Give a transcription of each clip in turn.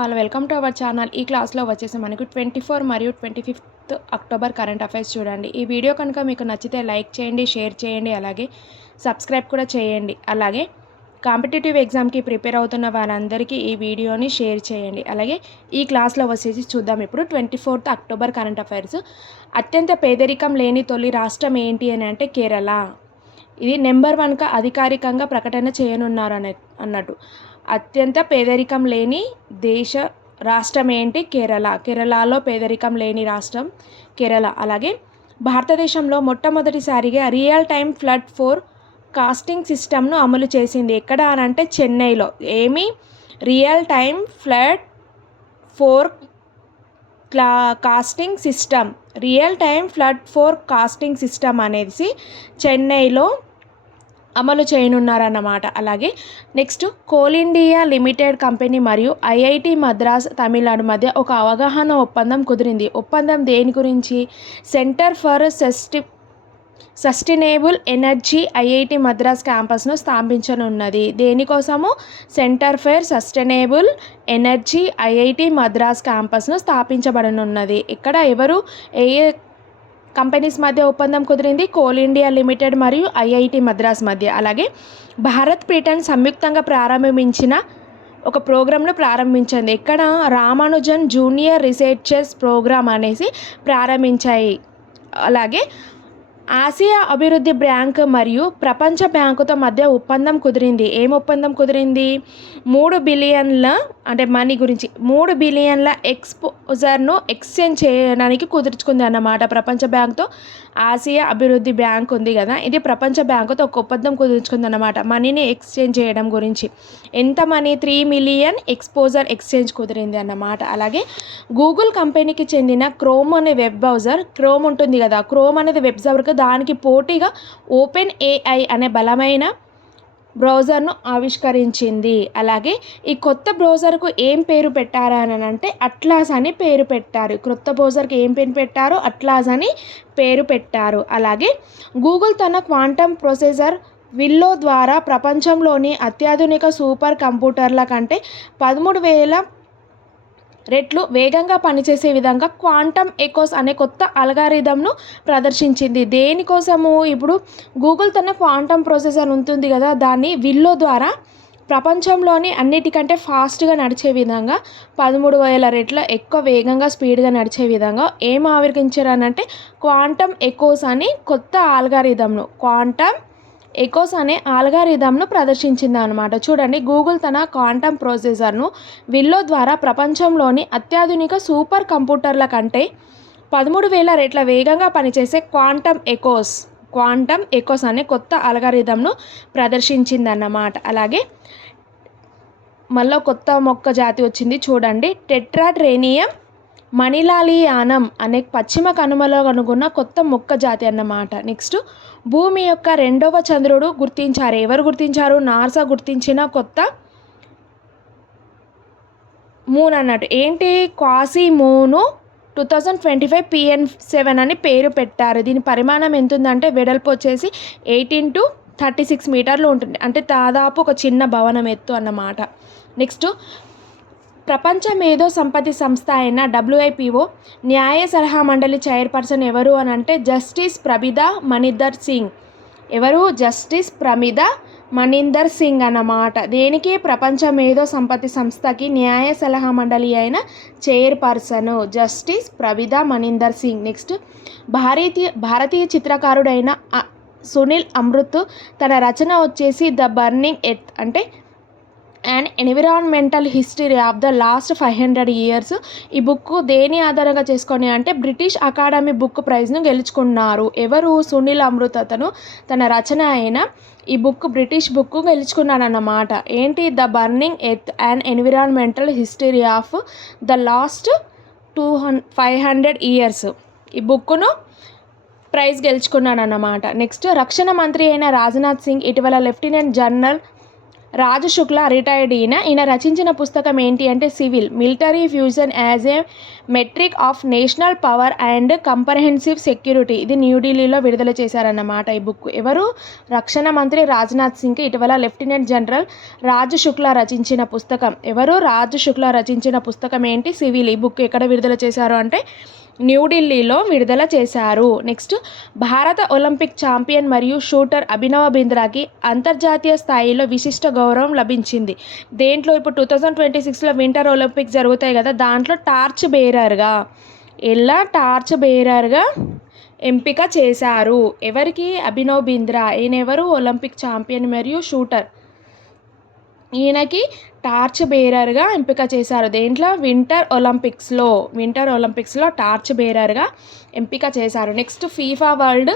వాళ్ళు welcome to our channel. ఈ క్లాస్లో వచ్చేసి మనకు ట్వంటీ ఫోర్ మరియు twenty fifth October current affairs చూడండి. ఈ వీడియో కనుక మీకు నచ్చితే లైక్ చేయండి షేర్ చేయండి అలాగే సబ్స్క్రైబ్ కూడా చేయండి. అలాగే కాంపిటేటివ్ ఎగ్జామ్కి ప్రిపేర్ అవుతున్న వారందరికీ ఈ వీడియోని షేర్ చేయండి. అలాగే ఈ క్లాస్లో వచ్చేసి చూద్దాం. ఇప్పుడు twenty fourth October current affairs. అత్యంత పేదరికం లేని తొలి రాష్ట్రం ఏంటి అని అంటే కేరళ. ఇది నెంబర్ వన్గా అధికారికంగా ప్రకటన చేయనున్నారు అనే అన్నట్టు. అత్యంత పేదరికం లేని దేశ రాష్ట్రం ఏంటి? కేరళ. కేరళలో పేదరికం లేని రాష్ట్రం కేరళ. అలాగే భారతదేశంలో మొట్టమొదటిసారిగా real time flood forecasting సిస్టమ్ను అమలు చేసింది ఎక్కడ అని అంటే చెన్నైలో. ఏమి? Real time flood forecasting system. Real time flood forecasting system అనేసి చెన్నైలో అమలు చేయనున్నారన్నమాట. అలాగే next Coal India Limited company మరియు ఐఐటి మద్రాస్ తమిళనాడు మధ్య ఒక అవగాహన ఒప్పందం కుదిరింది. ఒప్పందం దేని గురించి? Centre for sust sustainable energy IIT Madras క్యాంపస్ను స్థాపించనున్నది. దేనికోసము? Centre for sustainable energy IIT Madras క్యాంపస్ను స్థాపించబడనున్నది. ఇక్కడ ఎవరు? ఏ ఏ కంపెనీస్ మధ్య ఒప్పందం కుదిరింది. కోల్ ఇండియా లిమిటెడ్ మరియు ఐఐటి మద్రాస్ మధ్య. అలాగే భారత్ బ్రిటన్ సంయుక్తంగా ప్రారంభించిన ఒక ప్రోగ్రామ్ను ప్రారంభించింది. ఇక్కడ రామానుజన్ జూనియర్ రీసెర్చర్స్ ప్రోగ్రామ్ అనేసి ప్రారంభించాయి. అలాగే ఆసియా అభివృద్ధి బ్యాంక్ మరియు ప్రపంచ బ్యాంకుతో మధ్య ఒప్పందం కుదిరింది. ఏం ఒప్పందం కుదిరింది? మూడు బిలియన్ల అంటే మనీ గురించి మూడు బిలియన్ల ఎక్స్పోజర్ను ఎక్స్చేంజ్ చేయడానికి కుదుర్చుకుంది అన్నమాట ప్రపంచ బ్యాంక్తో. ఆసియా అభివృద్ధి బ్యాంక్ ఉంది కదా ఇది ప్రపంచ బ్యాంకుతో ఒక ఒప్పందం కుదుర్చుకుంది అన్నమాట మనీని ఎక్స్చేంజ్ చేయడం గురించి. ఎంత money? Three million exposure exchange కుదిరింది అన్నమాట. అలాగే గూగుల్ కంపెనీకి చెందిన క్రోమ్ అనే వెబ్ బ్రౌజర్ క్రోమ్ ఉంటుంది కదా క్రోమ్ అనేది వెబ్ బ్రౌజర్కి దానికి పోటీగా ఓపెన్ ఏఐ అనే బలమైన బ్రౌజర్ను ఆవిష్కరించింది. అలాగే ఈ కొత్త బ్రౌజర్కు ఏం పేరు పెట్టారని అని అంటే అట్లాస్ అని పేరు పెట్టారు. కొత్త బ్రౌజర్కి ఏం పేరు పెట్టారో అట్లాస్ అని పేరు పెట్టారు. అలాగే గూగుల్ తన క్వాంటమ్ ప్రొసెసర్ విల్లో ద్వారా ప్రపంచంలోని అత్యాధునిక సూపర్ కంప్యూటర్ల కంటే పదమూడు వేల రెట్లు వేగంగా పనిచేసే విధంగా క్వాంటమ్ ఎకోస్ అనే కొత్త అల్గారిథంను ప్రదర్శించింది. దేనికోసము? ఇప్పుడు గూగుల్ తన క్వాంటమ్ ప్రొసెసర్ ఉంటుంది కదా దాన్ని విల్లో ద్వారా ప్రపంచంలోని అన్నిటికంటే ఫాస్ట్గా నడిచే విధంగా పదమూడు వేల రెట్ల ఎక్కువ వేగంగా స్పీడ్గా నడిచే విధంగా ఏం ఆవిర్గించారనంటే క్వాంటమ్ ఎకోస్ అని కొత్త ఆల్గారిథంను క్వాంటమ్ ఎకోస్ అనే ఆల్గారిథంను ప్రదర్శించింది అనమాట చూడండి గూగుల్ తన క్వాంటమ్ ప్రాసెసర్ను విల్లో ద్వారా ప్రపంచంలోని అత్యాధునిక సూపర్ కంప్యూటర్ల కంటే పదమూడు వేల రెట్ల వేగంగా పనిచేసే క్వాంటమ్ ఎకోస్ క్వాంటమ్ ఎకోస్ అనే కొత్త అల్గారిథంను ప్రదర్శించిందన్నమాట. అలాగే మళ్ళీ కొత్త మొక్క జాతి వచ్చింది చూడండి టెట్రాట్రేనియం మణిలాలియానం అనే పశ్చిమ కనుమలో కనుగొన్న కొత్త మొక్క జాతి అన్నమాట. నెక్స్ట్ భూమి యొక్క రెండవ చంద్రుడు గుర్తించారు. ఎవరు గుర్తించారు? నార్సా గుర్తించిన కొత్త మూన్ అన్నట్టు. ఏంటి? Quasi moon two thousand twenty five PN seven అని పేరు పెట్టారు. దీని పరిమాణం ఎంత ఉందంటే వెడల్పు వచ్చేసి ఎయిటీన్ టు థర్టీ సిక్స్ మీటర్లు ఉంటుంది. అంటే దాదాపు ఒక చిన్న భవనం ఎత్తు అన్నమాట. నెక్స్ట్ ప్రపంచ మేధో సంపత్తి సంస్థ అయిన డబ్ల్యూఐపిఓ న్యాయ సలహా మండలి చైర్పర్సన్ ఎవరు అని అంటే జస్టిస్ ప్రబిద మణిందర్ సింగ్. ఎవరు? జస్టిస్ ప్రమిద మణిందర్ సింగ్ అన్నమాట. దేనికి ప్రపంచ మేధో సంపత్తి సంస్థకి న్యాయ సలహా మండలి అయిన చైర్పర్సన్? జస్టిస్ ప్రవిద మణిందర్ సింగ్. నెక్స్ట్. భారతీయ భారతీయ చిత్రకారుడైన సునీల్ అమృత్ తన రచన వచ్చేసి ద బర్నింగ్ ఎత్ అంటే and environmental history of the last five hundred years ఈ బుక్ దేని ఆధారంగా చేసుకొని అంటే బ్రిటిష్ అకాడమీ బుక్ ప్రైజ్ను గెలుచుకున్నారు. ఎవరు? సునీల్ అమృత్ అతను. తన రచన అయిన ఈ బుక్ బ్రిటిష్ బుక్ గెలుచుకున్నాడన్నమాట. ఏంటి? The burning earth and environmental history of the last two hun five hundred years. ఈ బుక్ను ప్రైజ్ గెలుచుకున్నాడన్నమాట. నెక్స్ట్ రక్షణ మంత్రి అయిన రాజ్నాథ్ సింగ్ ఇటీవల lieutenant general Raju Shukla retired ఈయన. ఈయన రచించిన పుస్తకం ఏంటి అంటే civil military fusion as a metric of national power and comprehensive security. ఇది న్యూఢిల్లీలో విడుదల చేశారన్నమాట ఈ బుక్. ఎవరు? రక్షణ మంత్రి రాజ్నాథ్ సింగ్ ఇటీవల లెఫ్టినెంట్ జనరల్ రాజు శుక్ల రచించిన పుస్తకం. ఎవరు? రాజు శుక్ల రచించిన పుస్తకం ఏంటి? సివిల్. ఈ బుక్ ఎక్కడ విడుదల చేశారు అంటే న్యూఢిల్లీలో విడుదల చేశారు. నెక్స్ట్ భారత ఒలింపిక్ ఛాంపియన్ మరియు షూటర్ అభినవ బింద్రాకి అంతర్జాతీయ స్థాయిలో విశిష్ట గౌరవం లభించింది. దేంట్లో ఇప్పుడు టూ థౌజండ్ ట్వంటీ సిక్స్లో వింటర్ ఒలింపిక్స్ జరుగుతాయి కదా దాంట్లో టార్చ్ బేరర్గా ఎలా టార్చ్ బేరర్గా ఎంపిక చేశారు? ఎవరికి? అభినవ్ బింద్రా. ఈయనెవరు? ఒలింపిక్ ఛాంపియన్ మరియు షూటర్. ఈయనకి టార్చ్ బేరర్గా ఎంపిక చేశారు. దేంట్లో? వింటర్ ఒలింపిక్స్లో. వింటర్ ఒలింపిక్స్లో టార్చ్ బేరర్గా ఎంపిక చేశారు. Next FIFA world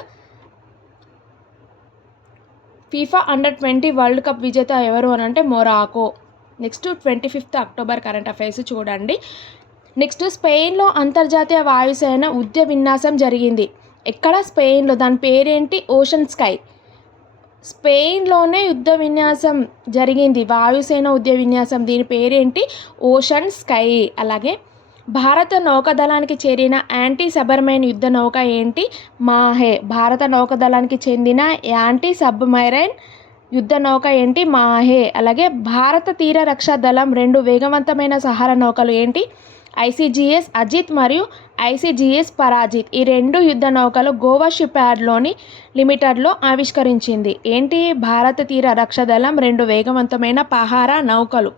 FIFA under twenty world cup విజేత ఎవరు అని అంటే Morocco. Next twenty fifth October current affairs చూడండి. నెక్స్ట్ స్పెయిన్లో అంతర్జాతీయ వాయుసేన ఉద్య విన్యాసం జరిగింది. ఎక్కడ? స్పెయిన్లో. దాని పేరేంటి? Ocean sky. స్పెయిన్లోనే యుద్ధ విన్యాసం జరిగింది. వాయుసేన యుద్ధ విన్యాసం. దీని పేరేంటి? Ocean sky. అలాగే భారత నౌకాదళానికి చేరిన యాంటీ సబర్మైన్ యుద్ధ నౌక ఏంటి? మాహే. భారత నౌకాదళానికి చెందిన యాంటీ సబ్మైరైన్ యుద్ధ నౌక ఏంటి? మాహే. అలాగే భారత తీర రక్షా దళం రెండు వేగవంతమైన సహార నౌకలు ఏంటి? ఐసీజీఎస్ అజిత్ మరియు ఐసీజీఎస్ పరాజిత్ ఈ రెండు యుద్ధ నౌకలు గోవా షిప్ యార్డ్లోని లిమిటెడ్లో ఆవిష్కరించింది. ఏంటి? భారత తీర రక్షదళం రెండు వేగవంతమైన పహార నౌకలు.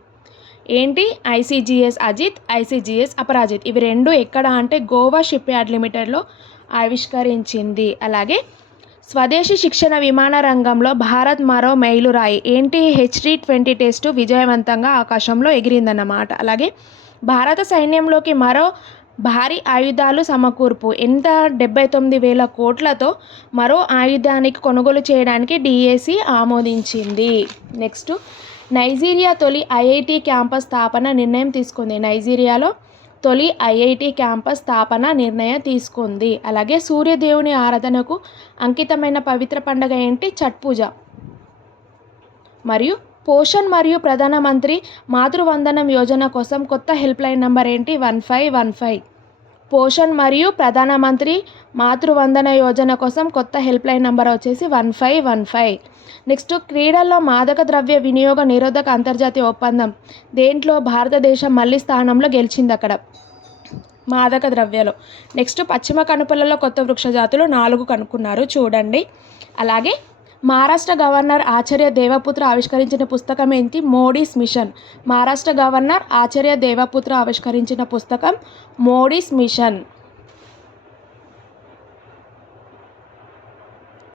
ఏంటి? ICGS Ajit ICGS Aparajit. ఇవి రెండు ఎక్కడ అంటే గోవా షిప్ యార్డ్ లిమిటెడ్లో ఆవిష్కరించింది. అలాగే స్వదేశీ శిక్షణ విమాన రంగంలో భారత్ మరో మైలురాయి. ఏంటి? హెచ్డి ట్వంటీ టెస్టు విజయవంతంగా ఆకాశంలో ఎగిరిందన్నమాట. అలాగే భారత సైన్యంలోకి మరో భారీ ఆయుధాలు సమకూర్పు. ఎంత? డెబ్బై తొమ్మిది వేల కోట్లతో మరో ఆయుధానికి కొనుగోలు చేయడానికి డిఏసి ఆమోదించింది. నెక్స్ట్ నైజీరియా తొలి ఐఐటి క్యాంపస్ స్థాపన నిర్ణయం తీసుకుంది. నైజీరియాలో తొలి ఐఐటి క్యాంపస్ స్థాపన నిర్ణయం తీసుకుంది. అలాగే సూర్యదేవుని ఆరాధనకు అంకితమైన పవిత్ర పండుగ ఏంటి? ఛట్ పూజ. మరియు పోషన్ మరియు ప్రధానమంత్రి మాతృవందనం యోజన కోసం కొత్త హెల్ప్ లైన్ నెంబర్ ఏంటి? One five one five. Poshan మరియు ప్రధానమంత్రి మాతృవందన యోజన కోసం కొత్త హెల్ప్ లైన్ నెంబర్ వచ్చేసి one five one five. Next క్రీడల్లో మాదక ద్రవ్య వినియోగ నిరోధక అంతర్జాతీయ ఒప్పందం. దేంట్లో భారతదేశం మళ్ళీ స్థానంలో గెలిచింది అక్కడ? మాదక ద్రవ్యాలు. నెక్స్ట్ పశ్చిమ కనుపలలో కొత్త వృక్ష జాతులు నాలుగు కనుక్కున్నారు. చూడండి. అలాగే మహారాష్ట్ర గవర్నర్ ఆచార్య దేవపుత్ర ఆవిష్కరించిన పుస్తకం ఏంటి? మోడీస్ మిషన్. మహారాష్ట్ర గవర్నర్ ఆచార్య దేవపుత్ర ఆవిష్కరించిన పుస్తకం మోడీస్ మిషన్.